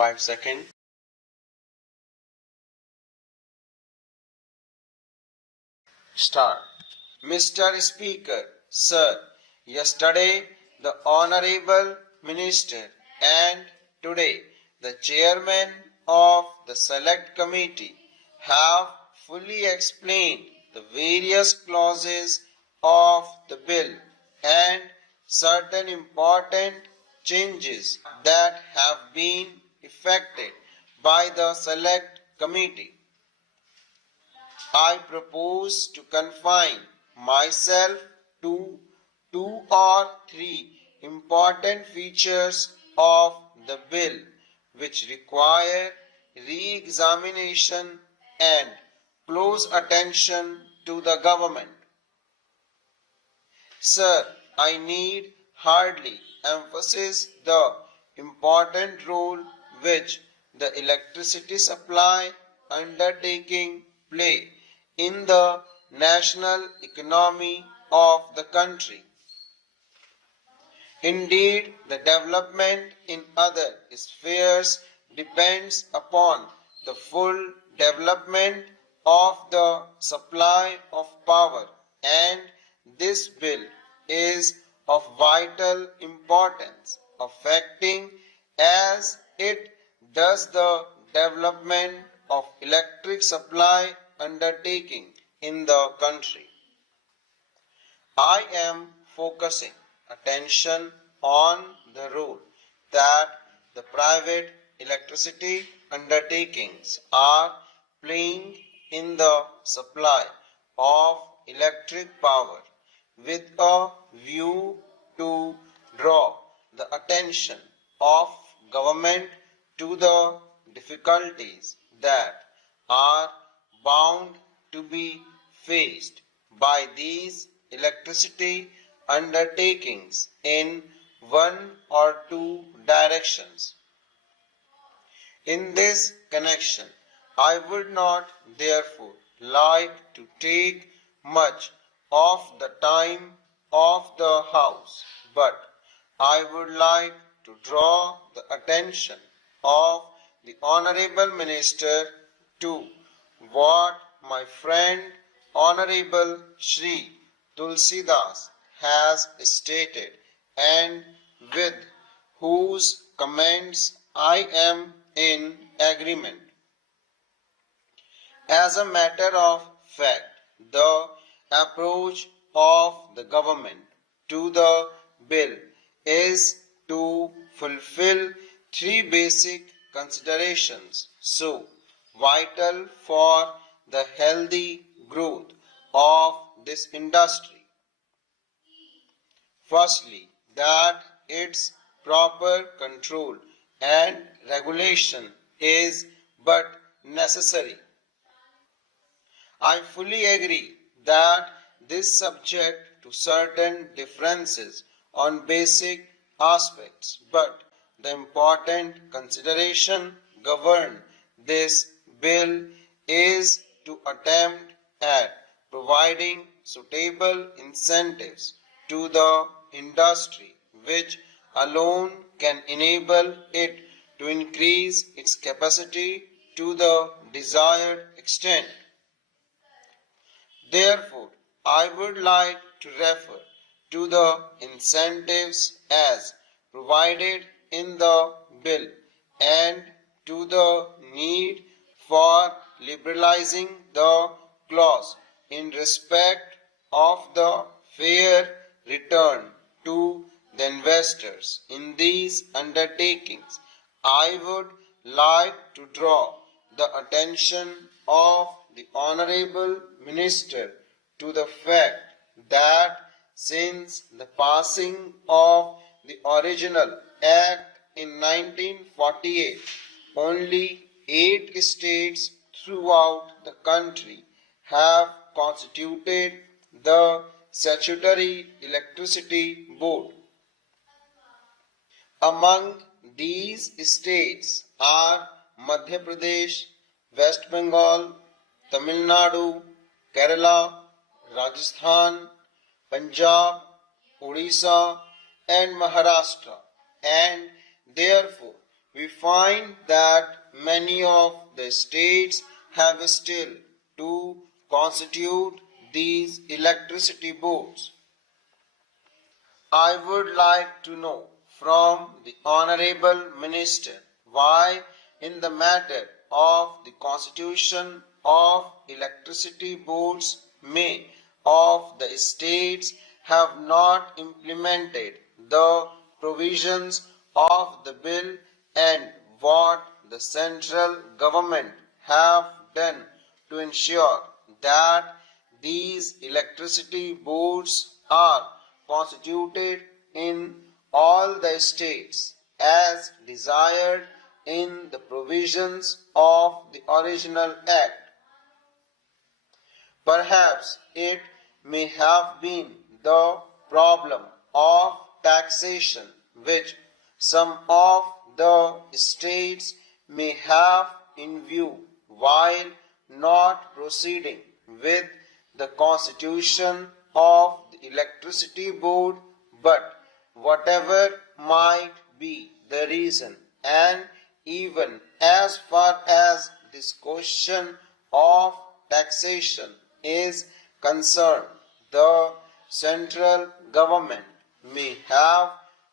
5 seconds. Start. Mr. Speaker, Sir, yesterday the Honorable Minister and today the Chairman of the Select Committee have fully explained the various clauses of the bill and certain important changes that have been effected by the Select Committee. I propose to confine myself to 2 or 3 important features of the bill which require re-examination and close attention to the government. Sir, I need hardly emphasize the important role which the electricity supply undertaking play in the national economy of the country. Indeed, the development in other spheres depends upon the full development of the supply of power, and this bill is of vital importance, affecting as it does the development of electric supply undertaking in the country. I am focusing attention on the role that the private electricity undertakings are playing in the supply of electric power with a view to draw the attention of government to the difficulties that are bound to be faced by these electricity undertakings in one or two directions. In this connection, I would not therefore like to take much of the time of the House, but I would like to draw the attention of the Honorable Minister to what my friend Honorable Shri Tulsidas has stated and with whose comments I am in agreement. As a matter of fact, the approach of the government to the bill is to fulfill 3 basic considerations so vital for the healthy growth of this industry. Firstly, that its proper control and regulation is but necessary. I fully agree that this subject to certain differences on basic aspects, but the important consideration govern this bill is to attempt at providing suitable incentives to the industry which alone can enable it to increase its capacity to the desired extent. Therefore, I would like to refer to the incentives as provided in the bill and to the need for liberalizing the clause in respect of the fair return to the investors in these undertakings. I would like to draw the attention of the Honorable Minister to the fact that since the passing of the original Act in 1948, only 8 states throughout the country have constituted the statutory electricity board. Among these states are Madhya Pradesh, West Bengal, Tamil Nadu, Kerala, Rajasthan, Punjab, Odisha and Maharashtra, and therefore we find that many of the states have still to constitute these electricity boards. I would like to know from the Honorable Minister why in the matter of the constitution of electricity boards many of the states have not implemented the provisions of the bill and what the central government have done to ensure that these electricity boards are constituted in all the states as desired in the provisions of the original act. Perhaps it may have been the problem of taxation which some of the states may have in view while not proceeding with the constitution of the electricity board, but whatever might be the reason, and even as far as this question of taxation is concerned, the central government may have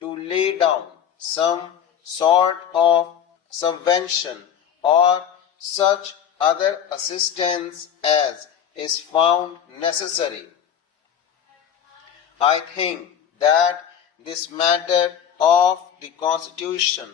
to lay down some sort of subvention or such other assistance as is found necessary. I think that this matter of the constitution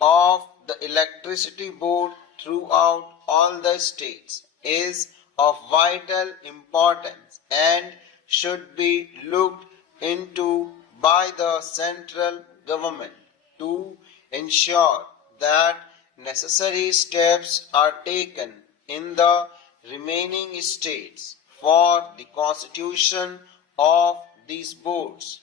of the electricity board throughout all the states is of vital importance and should be looked into by the central government to ensure that necessary steps are taken in the remaining states for the constitution of these boards.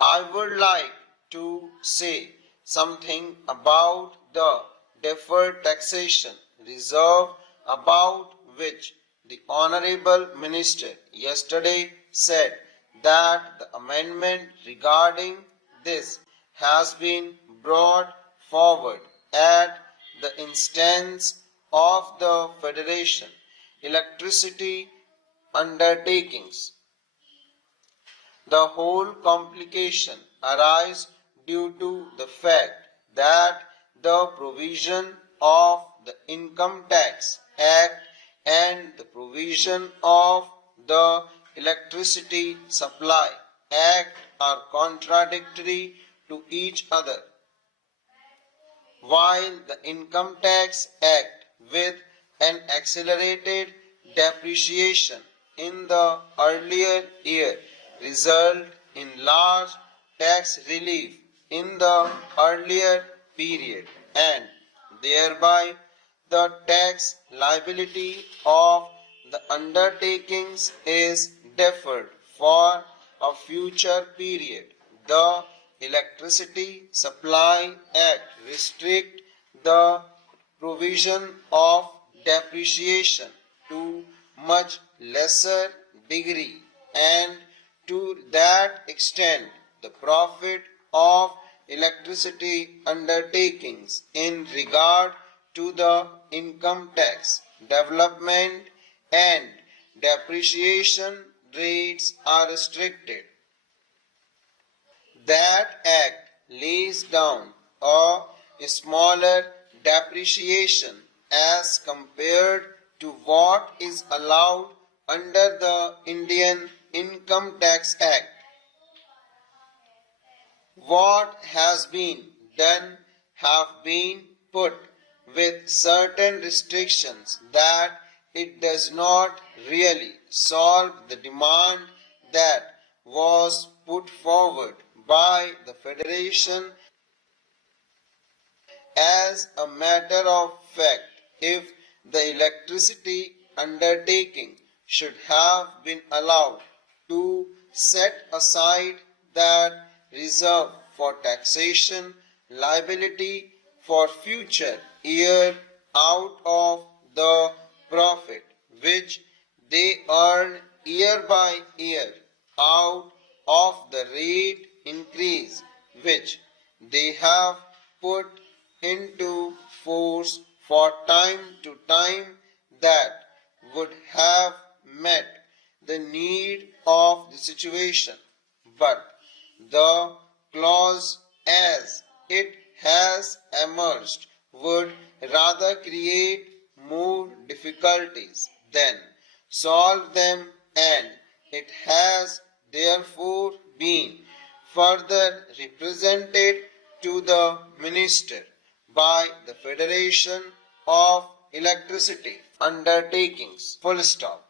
I would like to say something about the deferred taxation reserve about which the Honorable Minister yesterday said that the amendment regarding this has been brought forward at the instance of the Federation Electricity Undertakings. The whole complication arises due to the fact that the provision of the Income Tax Act and the provision of the Electricity Supply Act are contradictory to each other. While the Income Tax Act with an accelerated depreciation in the earlier year result in large tax relief in the earlier period and thereby the tax liability of the undertakings is deferred for a future period. The Electricity Supply Act restricts the provision of depreciation to much lesser degree, and to that extent the profit of electricity undertakings in regard to the income tax, development and depreciation rates are restricted. That act lays down a smaller depreciation as compared to what is allowed under the Indian Income Tax Act. What has been done have been put with certain restrictions that it does not really solve the demand that was put forward by the Federation. As a matter of fact, if the electricity undertaking should have been allowed to set aside that reserve for taxation liability for future year out of the profit which they earn year by year out of the rate increase which they have put into force for time to time that would have met the need of the situation, but the clause as it has emerged would rather create more difficulties than solve them, and it has therefore been further represented to the Minister by the Federation of Electricity Undertakings. Full stop.